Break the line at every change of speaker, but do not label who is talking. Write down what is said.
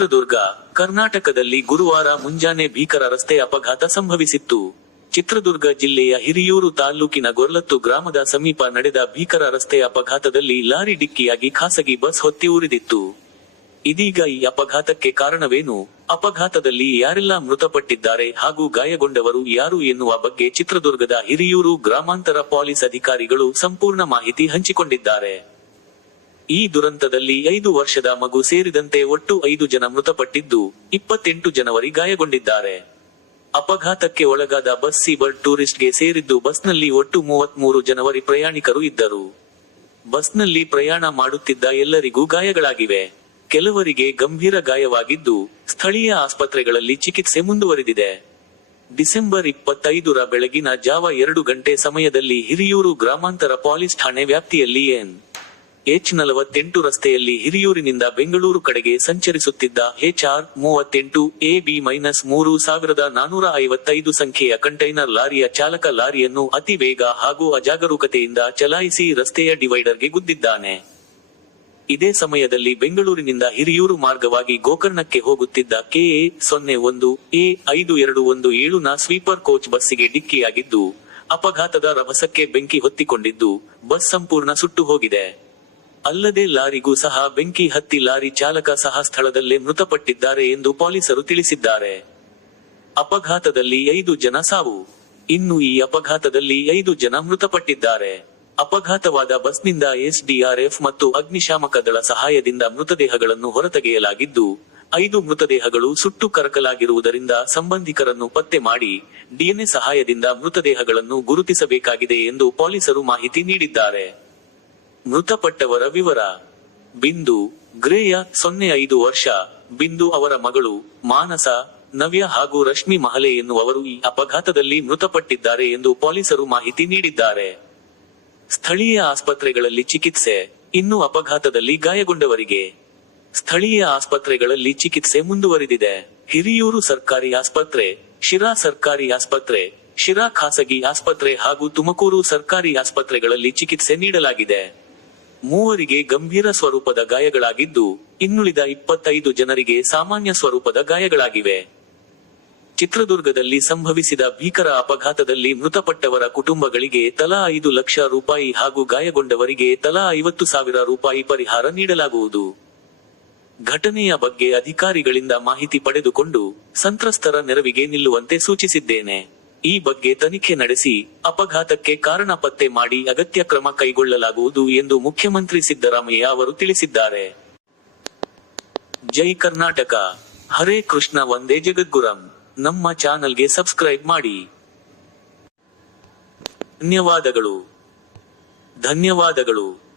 ಚಿತ್ರದುರ್ಗ, ಕರ್ನಾಟಕದಲ್ಲಿ ಗುರುವಾರ ಮುಂಜಾನೆ ಭೀಕರ ರಸ್ತೆ ಅಪಘಾತ ಸಂಭವಿಸಿತ್ತು. ಚಿತ್ರದುರ್ಗ ಜಿಲ್ಲೆಯ ಹಿರಿಯೂರು ತಾಲ್ಲೂಕಿನ ಗೊರ್ಲತ್ತು ಗ್ರಾಮದ ಸಮೀಪ ನಡೆದ ಭೀಕರ ರಸ್ತೆ ಅಪಘಾತದಲ್ಲಿ ಲಾರಿ ಡಿಕ್ಕಿಯಾಗಿ ಖಾಸಗಿ ಬಸ್ ಹೊತ್ತಿ ಉರಿದಿತ್ತು. ಇದೀಗ ಈ ಅಪಘಾತಕ್ಕೆ ಕಾರಣವೇನು? ಅಪಘಾತದಲ್ಲಿ ಯಾರೆಲ್ಲ ಮೃತಪಟ್ಟಿದ್ದಾರೆ ಹಾಗೂ ಗಾಯಗೊಂಡವರು ಯಾರು ಎನ್ನುವ ಬಗ್ಗೆ ಚಿತ್ರದುರ್ಗದ ಹಿರಿಯೂರು ಗ್ರಾಮಾಂತರ ಪೊಲೀಸ್ ಅಧಿಕಾರಿಗಳು ಸಂಪೂರ್ಣ ಮಾಹಿತಿ ಹಂಚಿಕೊಂಡಿದ್ದಾರೆ. ಈ ದುರಂತದಲ್ಲಿ ಐದು ವರ್ಷದ ಮಗು ಸೇರಿದಂತೆ ಒಟ್ಟು ಐದು ಜನ ಮೃತಪಟ್ಟಿದ್ದು ಇಪ್ಪತ್ತೆಂಟು ಜನವರಿ ಗಾಯಗೊಂಡಿದ್ದಾರೆ. ಅಪಘಾತಕ್ಕೆ ಒಳಗಾದ ಬಸ್ ಸೀಬರ್ಡ್ ಟೂರಿಸ್ಟ್ಗೆ ಸೇರಿದ್ದು ಬಸ್ನಲ್ಲಿ ಒಟ್ಟು ಮೂವತ್ಮೂರು ಜನವರಿ ಪ್ರಯಾಣಿಕರು ಇದ್ದರು. ಬಸ್ನಲ್ಲಿ ಪ್ರಯಾಣ ಮಾಡುತ್ತಿದ್ದ ಎಲ್ಲರಿಗೂ ಗಾಯಗಳಾಗಿವೆ. ಕೆಲವರಿಗೆ ಗಂಭೀರ ಗಾಯವಾಗಿದ್ದು ಸ್ಥಳೀಯ ಆಸ್ಪತ್ರೆಗಳಲ್ಲಿ ಚಿಕಿತ್ಸೆ ಮುಂದುವರೆದಿದೆ. ಡಿಸೆಂಬರ್ ಇಪ್ಪತ್ತೈದರ ಬೆಳಗಿನ ಜಾವ ಎರಡು ಗಂಟೆ ಸಮಯದಲ್ಲಿ ಹಿರಿಯೂರು ಗ್ರಾಮಾಂತರ ಪೊಲೀಸ್ ಠಾಣೆ ವ್ಯಾಪ್ತಿಯಲ್ಲಿ ಎನ್. ಎಚ್ ನಲವತ್ತೆಂಟು ರಸ್ತೆಯಲ್ಲಿ ಹಿರಿಯೂರಿನಿಂದ ಬೆಂಗಳೂರು ಕಡೆಗೆ ಸಂಚರಿಸುತ್ತಿದ್ದ ಎಚ್ ಆರ್ ಮೂವತ್ತೆಂಟು ಎ ಬಿ ಮೈನಸ್ ಮೂರು ಸಾವಿರದ ನಾನೂರ ಐವತ್ತೈದು ಸಂಖ್ಯೆಯ ಕಂಟೈನರ್ ಲಾರಿಯ ಚಾಲಕ ಲಾರಿಯನ್ನು ಅತಿ ವೇಗ ಹಾಗೂ ಅಜಾಗರೂಕತೆಯಿಂದ ಚಲಾಯಿಸಿ ರಸ್ತೆಯ ಡಿವೈಡರ್ಗೆ ಗುದ್ದಿದ್ದಾನೆ. ಇದೇ ಸಮಯದಲ್ಲಿ ಬೆಂಗಳೂರಿನಿಂದ ಹಿರಿಯೂರು ಮಾರ್ಗವಾಗಿ ಗೋಕರ್ಣಕ್ಕೆ ಹೋಗುತ್ತಿದ್ದ ಕೆಎ ಸೊನ್ನೆ ಒಂದು, ಎ ಐದು ಎರಡು ಒಂದು ಏಳು ನ ಸ್ವೀಪರ್ ಕೋಚ್ ಬಸ್ಸಿಗೆ ಡಿಕ್ಕಿಯಾಗಿದ್ದು, ಅಪಘಾತದ ರಭಸಕ್ಕೆ ಬೆಂಕಿ ಹೊತ್ತಿಕೊಂಡಿದ್ದು, ಬಸ್ ಸಂಪೂರ್ಣ ಸುಟ್ಟು ಹೋಗಿದೆ. ಅಲ್ಲದೆ ಲಾರಿಗೂ ಸಹ ಬೆಂಕಿ ಹತ್ತಿ ಲಾರಿ ಚಾಲಕ ಸಹ ಸ್ಥಳದಲ್ಲೇ ಮೃತಪಟ್ಟಿದ್ದಾರೆ ಎಂದು ಪೊಲೀಸರು ತಿಳಿಸಿದ್ದಾರೆ. ಅಪಘಾತದಲ್ಲಿ ಐದು ಜನ ಸಾವು. ಇನ್ನು ಈ ಅಪಘಾತದಲ್ಲಿ ಐದು ಜನ ಮೃತಪಟ್ಟಿದ್ದಾರೆ. ಅಪಘಾತವಾದ ಬಸ್ನಿಂದ ಎಸ್ಡಿಆರ್ಎಫ್ ಮತ್ತು ಅಗ್ನಿಶಾಮಕ ದಳ ಸಹಾಯದಿಂದ ಮೃತದೇಹಗಳನ್ನು ಹೊರತೆಗೆಯಲಾಗಿದ್ದು, ಐದು ಮೃತದೇಹಗಳು ಸುಟ್ಟು ಕರಕಲಾಗಿರುವುದರಿಂದ ಸಂಬಂಧಿಕರನ್ನು ಪತ್ತೆ ಮಾಡಿ, ಡಿಎನ್ಎ ಸಹಾಯದಿಂದ ಮೃತದೇಹಗಳನ್ನು ಗುರುತಿಸಬೇಕಾಗಿದೆ ಎಂದು ಪೊಲೀಸರು ಮಾಹಿತಿ ನೀಡಿದ್ದಾರೆ. ಮೃತಪಟ್ಟವರ ವಿವರ. ಬಿಂದು, ಗ್ರೇಯ ಸೊನ್ನೆ ಐದು ವರ್ಷ. ಬಿಂದು ಅವರ ಮಗಳು, ಮಾನಸ, ನವ್ಯ ಹಾಗೂ ರಶ್ಮಿ ಮಹಲೆ ಎನ್ನುವರು ಈ ಅಪಘಾತದಲ್ಲಿ ಮೃತಪಟ್ಟಿದ್ದಾರೆ ಎಂದು ಪೊಲೀಸರು ಮಾಹಿತಿ ನೀಡಿದ್ದಾರೆ. ಸ್ಥಳೀಯ ಆಸ್ಪತ್ರೆಗಳಲ್ಲಿ ಚಿಕಿತ್ಸೆ, ಇನ್ನು ಅಪಘಾತದಲ್ಲಿ ಗಾಯಗೊಂಡವರಿಗೆ. ಸ್ಥಳೀಯ ಆಸ್ಪತ್ರೆಗಳಲ್ಲಿ ಚಿಕಿತ್ಸೆ ಮುಂದುವರಿದಿದೆ. ಹಿರಿಯೂರು ಸರ್ಕಾರಿ ಆಸ್ಪತ್ರೆ, ಶಿರಾ ಸರ್ಕಾರಿ ಆಸ್ಪತ್ರೆ, ಶಿರಾ ಖಾಸಗಿ ಆಸ್ಪತ್ರೆ ಹಾಗೂ ತುಮಕೂರು ಸರ್ಕಾರಿ ಆಸ್ಪತ್ರೆಗಳಲ್ಲಿ ಚಿಕಿತ್ಸೆ ನೀಡಲಾಗಿದೆ. ಮೂವರಿಗೆ ಗಂಭೀರ ಸ್ವರೂಪದ ಗಾಯಗಳಾಗಿದ್ದು, ಇನ್ನುಳಿದ ಇಪ್ಪತ್ತೈದು ಜನರಿಗೆ ಸಾಮಾನ್ಯ ಸ್ವರೂಪದ ಗಾಯಗಳಾಗಿವೆ. ಚಿತ್ರದುರ್ಗದಲ್ಲಿ ಸಂಭವಿಸಿದ ಭೀಕರ ಅಪಘಾತದಲ್ಲಿ ಮೃತಪಟ್ಟವರ ಕುಟುಂಬಗಳಿಗೆ ತಲಾ ಐದು ಲಕ್ಷ ರೂಪಾಯಿ ಹಾಗೂ ಗಾಯಗೊಂಡವರಿಗೆ ತಲಾ ಐವತ್ತು ಸಾವಿರ ರೂಪಾಯಿ ಪರಿಹಾರ ನೀಡಲಾಗುವುದು. ಘಟನೆಯ ಬಗ್ಗೆ ಅಧಿಕಾರಿಗಳಿಂದ ಮಾಹಿತಿ ಪಡೆದುಕೊಂಡು ಸಂತ್ರಸ್ತರ ನೆರವಿಗೆ ನಿಲ್ಲುವಂತೆ ಸೂಚಿಸಿದ್ದೇನೆ. ಈ ಬಗ್ಗೆ ತನಿಖೆ ನಡೆಸಿ ಅಪಘಾತಕ್ಕೆ ಕಾರಣ ಪತ್ತೆ ಮಾಡಿ ಅಗತ್ಯ ಕ್ರಮ ಕೈಗೊಳ್ಳಲಾಗುವುದು ಎಂದು ಮುಖ್ಯಮಂತ್ರಿ ಸಿದ್ದರಾಮಯ್ಯ ಅವರು ತಿಳಿಸಿದ್ದಾರೆ. ಜೈ ಕರ್ನಾಟಕ, ಹರೇ ಕೃಷ್ಣ ಒಂದೇ ಜಗದ್ಗುರಂ. ನಮ್ಮ ಚಾನಲ್ಗೆ ಸಬ್ಸ್ಕ್ರೈಬ್ ಮಾಡಿ. ಧನ್ಯವಾದಗಳು. ಧನ್ಯವಾದಗಳು.